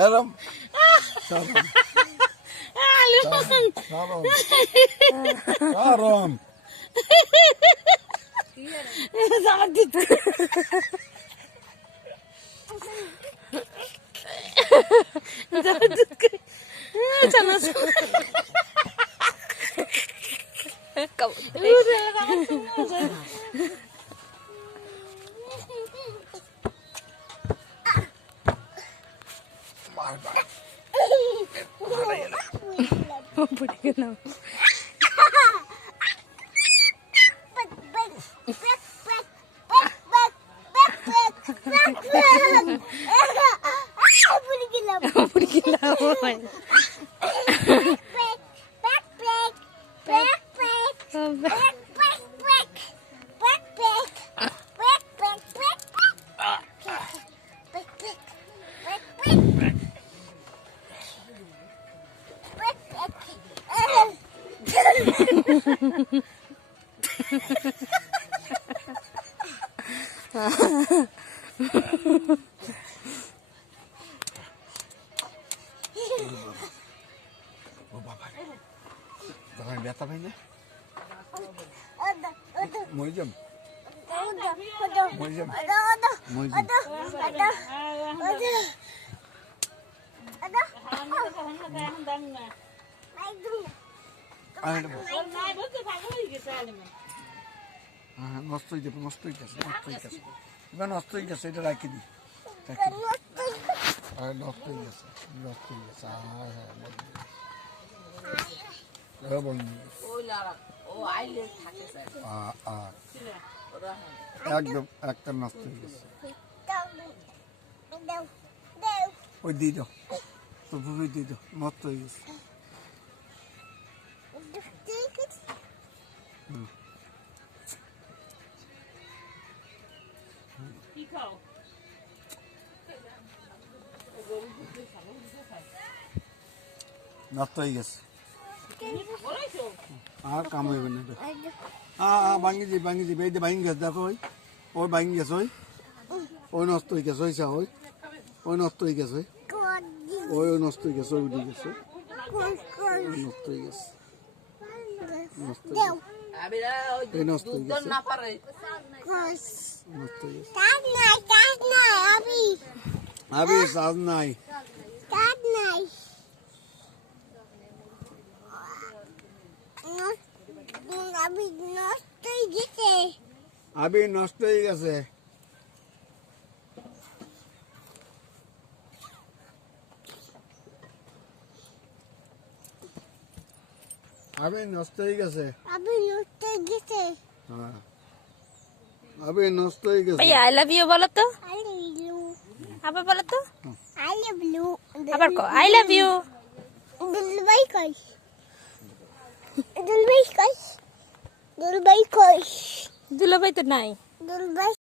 Selam. Selam. Selam. Selam. Sana gitti. Sana gitti. Sana Jangan lihat apa ini? Mau jam? Mau jam? Mau jam? নষ্ট হয়ে যাবে, নষ্ট হয়ে গেছে, নষ্ট হয়ে গেছে, এবার নষ্ট হয়ে গেছে, এটা রাখি দিই, নষ্ট হয়ে গেছে, নষ্ট হয়ে গেছে, হ্যাঁ বন্ধু, একদম একটা নষ্ট হয়ে গেছে, ওই দিয়ে দাও, তো পুরো দিয়ে দাও, নষ্ট হয়ে গেছে। নষ্ট হয়ে গেছে, আর কাম হইবে না, ভাঙি যাবে, এই যে ভাঙি গেছে, দেখো ওই ভাঙি গেছে, ওই নষ্ট হয়ে গেছে, ওই নষ্ট হয়ে গেছে, ওই নষ্ট হয়ে গেছে, ওই উঠে গেছে, নষ্ট হয়ে গেছে, এই নষ্ট হয়ে গেছে, নষ্ট হয়ে গেছে, আবি সাজ নাই, আবি নষ্ট হয়ে গেছে, আবি নষ্ট হয়ে গেছে, হ্যাঁ আবি নষ্ট হয়ে গেছে। ভাইয়া আই লাভ ইউ বলো তো, আবার বলো তো, আবার কো আই লাভ ইউ। দুলাভাই তো নাই।